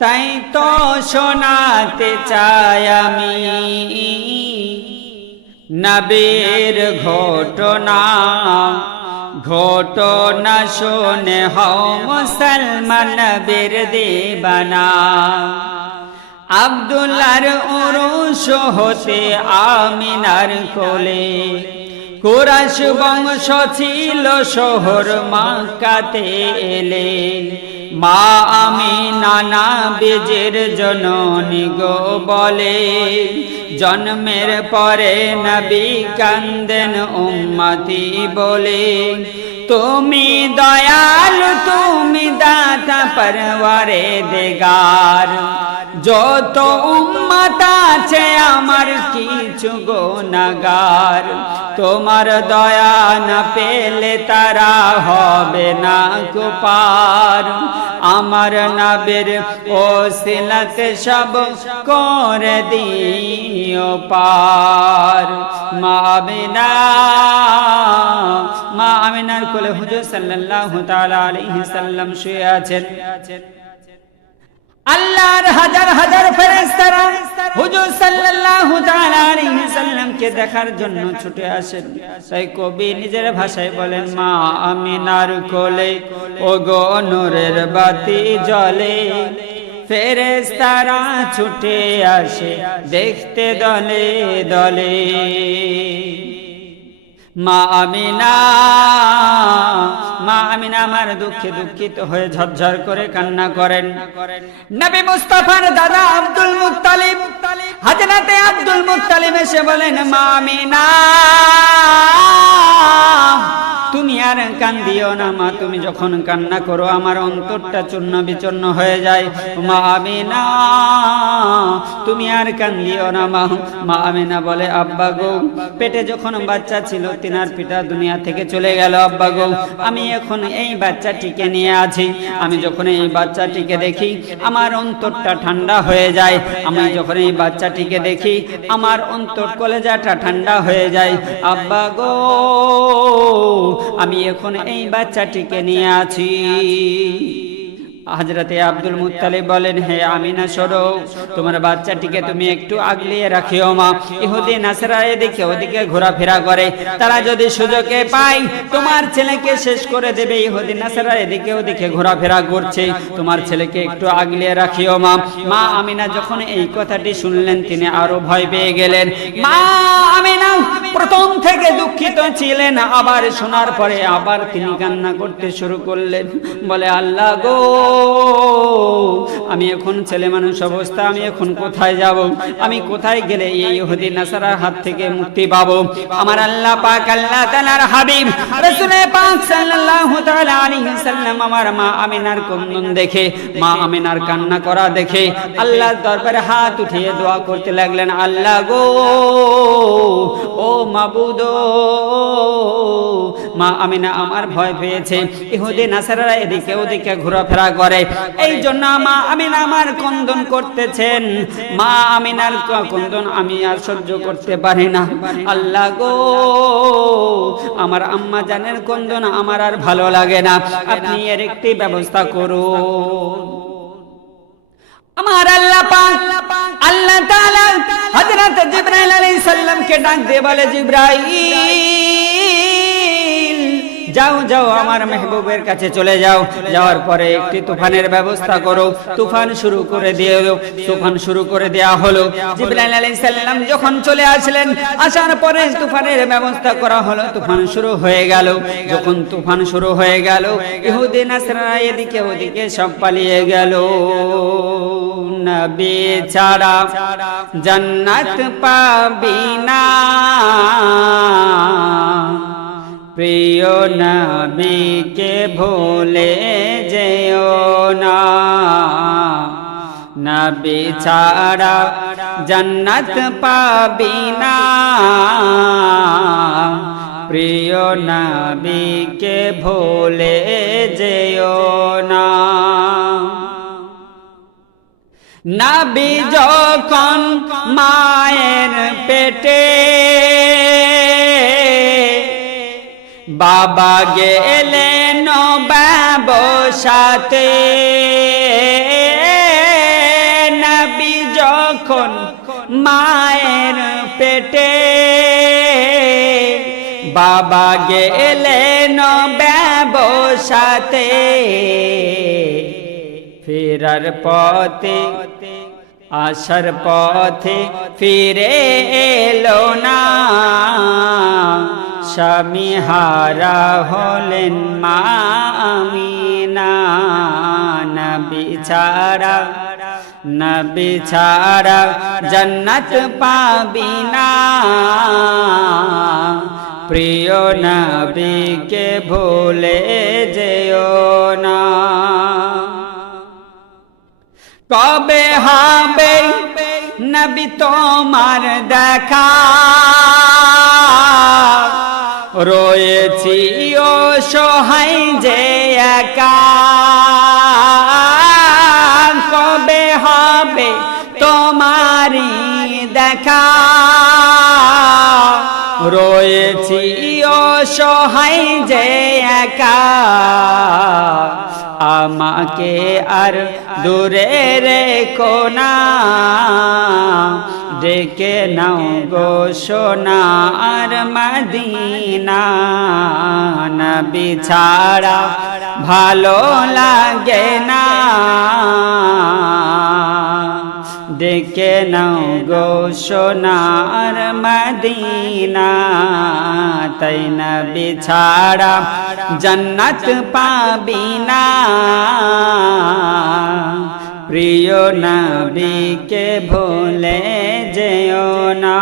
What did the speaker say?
তাই তো শোনাতে চাই আমি নবীর ঘটনা, ঘটনা শুনে হও মুসলমান নবীর দিবানা। আব্দুল্লাহর উরুস হতে আমিনার কোলে, কুরাইশ বংশ ছিল শহর মক্কাতে এলেন। মা আমিনা নবীজির জননী গো বলে, জন্মের পরে নবী কান্দেন উম্মতি বলে। তুমি দয়ালু, তুমি দাতা পরওয়ারে দিগার, যত উম্মত আছে আমার কিছু গুনাহগার। তোমার দয়া না পেলে তারা হবে না কুপার। আমার নবীর ওসিলাতে সব করে দিও পার। মা আমিনার কোলে হুজুর সাল্লাল্লাহু তাআলা আলাইহি সাল্লাম শুয়ে আছেন। আল্লাহর হাজার হাজার ফেরেশতারা হুজুর সাল্লাল্লাহু তাআলা আলাইহি সাল্লামকে দেখার জন্য ছুটে আসেন। তাই কবি নিজের ভাষায় বলেন, মা আমিনার কোলে ওগো নূরের বাতি জ্বলে, ফেরেশতারা ছুটে আসে দেখতে দলে দলে। মা আমিনা আমার দুঃখে দুঃখিত হয়ে ঝরঝর করে কান্না করেন। নবী মুস্তাফার দাদা আব্দুল মুত্তালিব, হযরতে আব্দুল মুত্তালিব এসে বলেন, মা আমিনা তুমি আর কান্দিও না মা, তুমি যখন কান্না করো আমার অন্তরটা চূর্ণ বিচূর্ণ হয়ে যায়। মা আমিনা তুমি আর কান্দিও না মা। মা আমিনা বলে, আব্বা গো, পেটে যখন বাচ্চা ছিল তিনার পিতা দুনিয়া থেকে চলে গেল। আব্বা গো, আমি এখন এই বাচ্চাটিকে নিয়ে আছি। আমি যখন এই বাচ্চাটিকে দেখি আমার অন্তরটা ঠান্ডা হয়ে যায়। আমি যখন এই বাচ্চাটিকে দেখি আমার অন্তর কলেজাটা ঠান্ডা হয়ে যায়। আব্বা গো, আমি এখন এই বাচ্চাটিকে নিয়ে আছি। হযরতে আব্দুল মুত্তালিব বলেন, হে আমিনা শোনো, তোমার বাচ্চাটিকে তুমি একটু আগলিয়ে রাখিও মা। ইহুদি নাসারা এদিকে ওদিকে ঘোরাফেরা করে, তারা যদি সুযোগে পায় তোমার ছেলেকে শেষ করে দেবে। ইহুদি নাসারা এদিকে ওদিকে ঘোরাফেরা করছে, তোমার ছেলেকে একটু আগলিয়ে রাখিও মা। মা আমিনা যখন এই কথাটি শুনলেন তিনি আরো ভয় পেয়ে গেলেন। মা আমিনা প্রথম থেকে দুঃখিত ছিলেন, আবার শোনার পরে আবার তিনি কান্না করতে শুরু করলেন। বলে, আল্লাহ গো, আমি এখন ছেলে মানুষ অবস্থা, আমি এখন কোথায় যাব? আমি কোথায় গেলে এই ইহুদি নাসারার হাত থেকে মুক্তি পাবো? আমার আল্লাহ পাক, আল্লাহ তাআলার হাবিব রাসূল পাক সাল্লাল্লাহু তাআলা আলাইহি সাল্লাম আমার মা আমিনার কন্দন দেখে, মা আমিনার কান্না করা দেখে আল্লাহর দরবারে হাত উঠিয়ে দোয়া করতে লাগলেন, আল্লাহ গো, ও মাবুদ, মা আমিনা আমার ভয় পেয়েছে। ইহুদি নাসারারা এদিকে ওদিকে ঘোরাফেরা করে, এই জন্য মা আমিনা আমার কন্দন করতেছেন। মা আমিনার কন্দন আমি আর সহ্য করতে পারি না। আল্লাহ গো, আমার আম্মা জানের কন্দন আমার আর ভালো লাগে না, আপনি এর একটি ব্যবস্থা করুন। আমার আল্লাহ পাক, আল্লাহ তাআলা হযরত জিবরাইল আলাইহিস সালামকে ডাক দিয়ে বলে, জিবরাইল যাও যাও আমার মেহবুবের কাছে চলে যাও, যাওয়ার পরে একটি তুফানের ব্যবস্থা করো। তুফান শুরু করে দিও। তুফান শুরু করে দেয়া হলো। জিবরাইল আলাইহিস সালাম যখন চলে আসলেন, আসার পরে তুফানের ব্যবস্থা করা হলো। তুফান শুরু হয়ে গেল। যখন তুফান শুরু হয়ে গেল, ইহুদি নাসারা এদিকে ওদিকে সব পালিয়ে গেল। নবী ছাড়া জান্নাত পাবি না, প্রিয় নবীকে ভুলে যেও না। নবী ছাড়া জান্নাত পাবি না, প্রিয় নবীকে ভুলে যেও না। নবী যখন মায়ের পেটে, বাবা গেলেন ব্যবসাতে, যখন মায়ের পেটে, বাবা গেলেন ব্যবসাতে, ফেরার পথে আসার পথে ফিরে এলো না, স্বামী হারা হলেন মা আমিনা। নবী ছাড়া জান্নাত পাবি না, প্রিয় নবীকে ভুলে যেও না। কবে হবে নবী তোমার দেখা, রয়েছি অসহায় যে একা। কবে হবে তোমারি দেখা, রয়েছি অসহায় যে একা। আমাকে আর দূরে রেখো না, ডেকে নাও গো সোনার মদিনা। নবী ছাড়া ভালো লাগে না, ডেকে নাও গো সোনার মদিনা। তাই নবী ছাড়া জান্নাত পাবি না, প্রিয় নবীকে ভুলে যেও না।